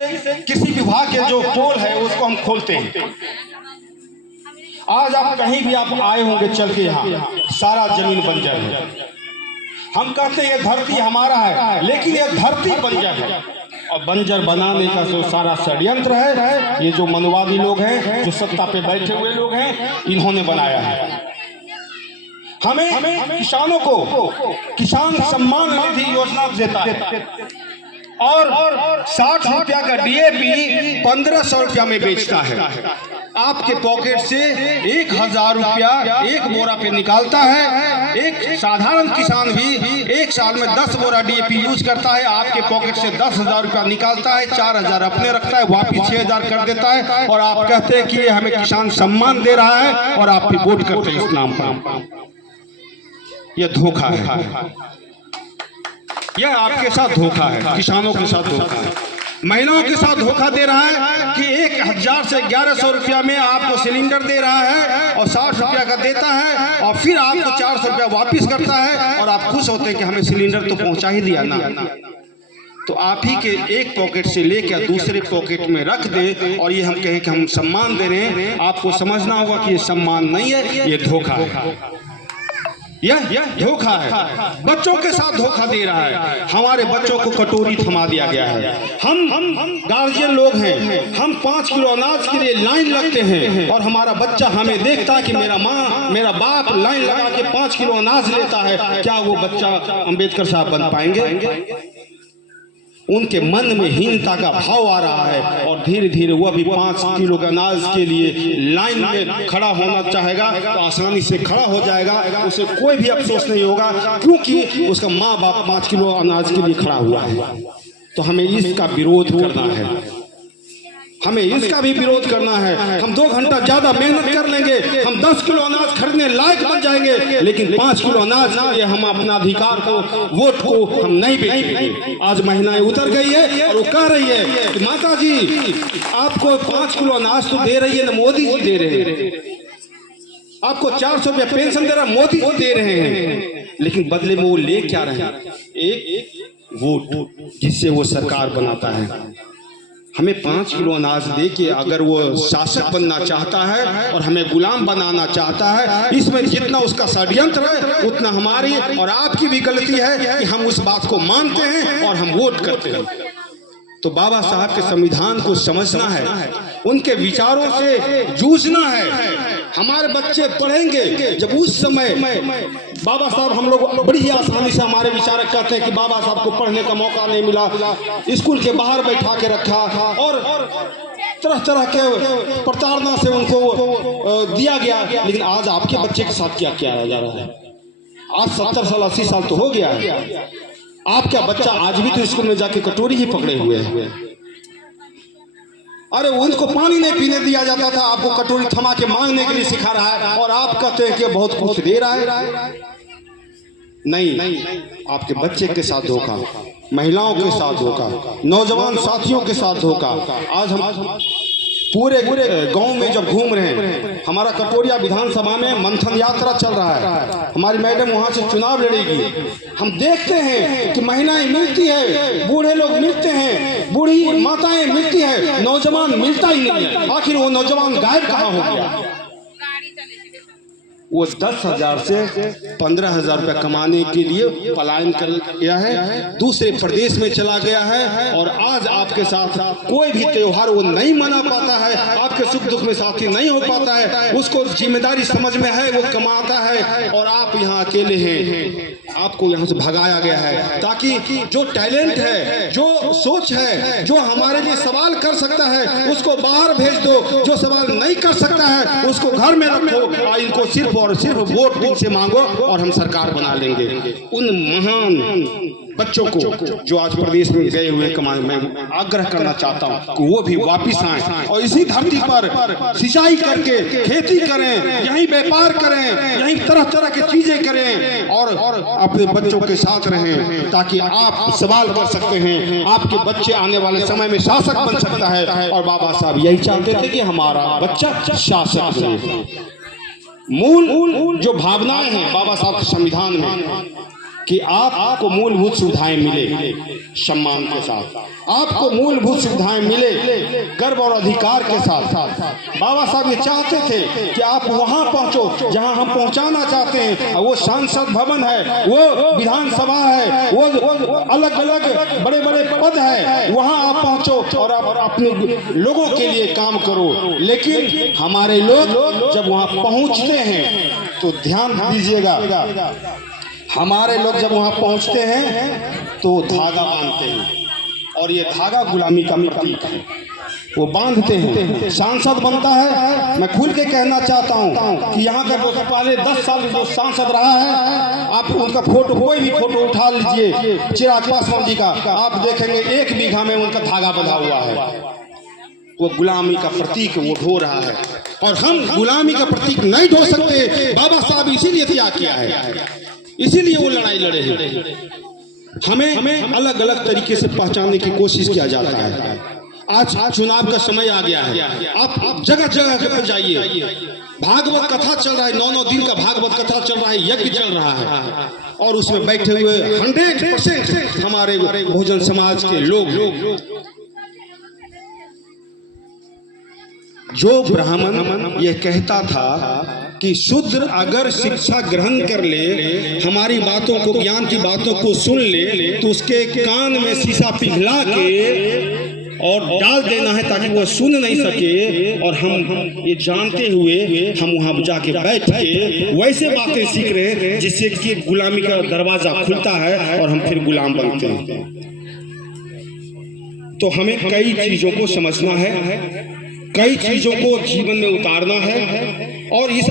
किसी विभाग के जो पोल है उसको हम खोलते हैं। आज आप कहीं भी आप आए होंगे चल के, यहाँ सारा जमीन बंजर है। हम कहते हैं ये धरती हमारा है, लेकिन ये धरती बंजर है और बंजर बनाने का जो सारा षड्यंत्र है, ये जो मनवादी लोग हैं, जो सत्ता पे बैठे हुए लोग हैं, इन्होंने बनाया है। हमें किसानों को किसान सम्मान निधि योजना देता है और 60 रुपया का DAP 1500 रुपया में बेचता है। आपके पॉकेट से 1000 रुपया एक बोरा पे निकालता है। एक साधारण किसान भी एक साल में 10 बोरा DAP यूज करता है। आपके पॉकेट से 10,000 रुपया निकालता है, 4000 अपने रखता है, वापिस 6000 कर देता है और आप कहते हैं कि ये हमें किसान सम्मान दे रहा है और आप भी वोट करते हैं इस नाम पर। यह धोखा है, यह आपके साथ धोखा है, किसानों के साथ धोखा है, महिलाओं के साथ धोखा दे रहा है कि 1000 से 1100 रुपया में आपको सिलेंडर दे रहा है और 60 रुपया का देता है और फिर आपको 400 रुपया वापिस करता है और आप खुश होते हैं कि हमें सिलेंडर तो पहुंचा ही दिया ना। तो आप ही के एक पॉकेट से लेकर दूसरे पॉकेट में रख दे और ये हम कहें कि हम सम्मान दे रहे हैं। आपको समझना होगा कि ये सम्मान नहीं है, ये धोखा है, यह धोखा है। बच्चों के साथ धोखा दे रहा है। हमारे बच्चों को कटोरी थमा दिया गया है। हम गार्जियन लोग हैं, हम 5 किलो अनाज के लिए लाइन लगते हैं और हमारा बच्चा हमें देखता है कि मेरा माँ मेरा बाप लाइन लगा के 5 किलो अनाज लेता है। क्या वो बच्चा अंबेडकर साहब बन पाएंगे? उनके मन में हीनता का भाव आ रहा है और धीरे धीरे वह भी 5 किलो का अनाज के लिए लाइन में खड़ा होना चाहेगा तो आसानी से खड़ा हो जाएगा, उसे कोई भी अफसोस नहीं होगा क्योंकि उसका माँ बाप 5 किलो अनाज के लिए खड़ा हुआ है। तो हमें इसका विरोध करना है, हमें इसका भी विरोध करना है। हम 2 घंटा ज्यादा मेहनत कर लेंगे, हम 10 किलो अनाज खरीदने लायक बन जाएंगे, लेकिन 5 किलो अनाज ये हम अपना अधिकार को, वोट को हम नहीं बेचेंगे। आज महिलाएं उतर गई है और वो कह रही है कि माता जी आपको 5 किलो अनाज तो दे रही है ना, मोदी जी दे रहे हैं। आपको 400 रुपया पेंशन दे रहा मोदी जी दे रहे हैं, लेकिन बदले में वो ले क्या रहे हैं? एक वोट जिससे वो सरकार बनाता है। हमें 5 किलो अनाज दे के अगर वो शासक बनना चाहता है और हमें गुलाम बनाना चाहता है, इसमें जितना उसका षड्यंत्र है उतना हमारी और आपकी भी गलती है कि हम उस बात को मानते हैं और हम वोट करते हैं। तो बाबा साहब के संविधान को समझना है, उनके विचारों से जूझना है। हमारे बच्चे पढ़ेंगे जब उस समय बाबा साहब, हम लोग बड़ी ही आसानी से हमारे विचारक कहते हैं कि बाबा साहब को पढ़ने का मौका नहीं मिला, स्कूल के बाहर बैठा के रखा और तरह तरह के प्रताड़ना से उनको दिया गया। लेकिन आज आपके बच्चे के साथ क्या किया जा रहा है? आज 70 साल 80 साल तो हो गया है, आपका बच्चा आज भी तो स्कूल में जाके कटोरी ही पकड़े हुए है। अरे उनको पानी नहीं पीने दिया जाता था, आपको कटोरी थमा के मांगने के लिए सिखा रहा है और आप कहते हैं कि बहुत कुछ दे रहा है। नहीं, आपके बच्चे के साथ धोखा, महिलाओं के साथ धोखा, नौजवान साथियों के साथ धोखा। आज हम पूरे गांव में जब घूम रहे हैं, हमारा कटोरिया विधानसभा में मंथन यात्रा चल रहा है, हमारी मैडम वहां से चुनाव लड़ेगी। हम देखते हैं कि महिलाएं मिलती है, बूढ़े लोग मिलते हैं, बूढ़ी माताएं मिलती है, नौजवान मिलता ही नहीं है। आखिर वो नौजवान गायब कहाँ हो गया? वो 10,000 से 15,000 रुपया कमाने के लिए पलायन कर गया है, दूसरे प्रदेश में चला गया है और आज आपके साथ कोई भी त्योहार वो नहीं मना पाता है, आपके सुख दुख में साथी नहीं हो पाता है। उसको जिम्मेदारी समझ में है, वो कमाता है और आप यहाँ अकेले हैं। आपको यहाँ से भगाया गया है ताकि जो टैलेंट है, जो सोच है, जो हमारे लिए सवाल कर सकता है उसको बाहर भेज दो, जो सवाल नहीं कर सकता है उसको घर में रखो, इनको सिर्फ और सिर्फ वोट दिल से मांगो और हम सरकार बना लेंगे। उन महान बच्चों को जो आज प्रदेश में गए हुए कमाने, मैं आग्रह करना चाहता हूँ कि वो भी वापिस आए और इसी धरती पर सिंचाई करके खेती करें, यहीं व्यापार करें, यहीं तरह तरह की चीजें करें और अपने बच्चों के साथ रहें, ताकि आप सवाल कर सकते हैं, आपके बच्चे आने वाले समय में शासक बन सकता है। और बाबा साहब यही चाहते थे कि हमारा बच्चा शासक बने। मूल जो भावनाएं हैं बाबा साहब के संविधान में कि आपको मूलभूत सुविधाएं मिले सम्मान के साथ, आपको मूलभूत सुविधाएं मिले गर्व और अधिकार के साथ। बाबा साहब ये चाहते थे कि आप वहां पहुंचो जहां हम पहुंचाना चाहते हैं। वो सांसद भवन है, वो विधानसभा है, वो अलग अलग बड़े बड़े पद है, वहां आप पहुंचो और आप अपने लोगों के लिए काम करो। लेकिन हमारे लोग जब वहां पहुंचते हैं तो ध्यान दीजिएगा, हमारे लोग जब वहां पहुंचते हैं तो धागा बांधते हैं, और ये धागा गुलामी का प्रतीक है। वो बांधते हैं, सांसद बनता है। मैं खुल के कहना चाहता हूं कि यहाँ का जो पहले 10 साल जो सांसद रहा है, आप उनका फोटो, कोई भी फोटो उठा लीजिए चिराग पासवान जी का, आप देखेंगे 1 बीघा में उनका धागा बंधा हुआ है। वो गुलामी का प्रतीक वो ढो रहा है, और हम गुलामी का प्रतीक नहीं ढो सकते। बाबा साहब इसीलिए त्याग किया है, इसीलिए वो लड़ाई लड़े हैं। हमें अलग अलग तरीके से पहचानने की कोशिश किया जाता है। आज चुनाव का समय आ गया है, आप जगह जगह पर जाइए, भागवत कथा चल रहा है, 9 दिन का भागवत कथा चल रहा है, यज्ञ चल रहा है, और उसमें बैठे हुए 100% हमारे बहुजन समाज के लोग। जो ब्राह्मण ये कहता था कि शूद्र अगर शिक्षा ग्रहण कर ले, हमारी बातों को, ज्ञान की बातों को सुन ले, तो उसके कान में शीशा पिघला के और डाल देना है ताकि वो सुन नहीं सके। और हम ये जानते हुए हम वहाँ जाके बैठ के वैसे बातें सीख रहे हैं जिससे कि गुलामी का दरवाजा खुलता है और हम फिर गुलाम बनते हैं। तो हमें कई चीजों को समझना है, कई चीजों को जीवन में उतारना है, और इस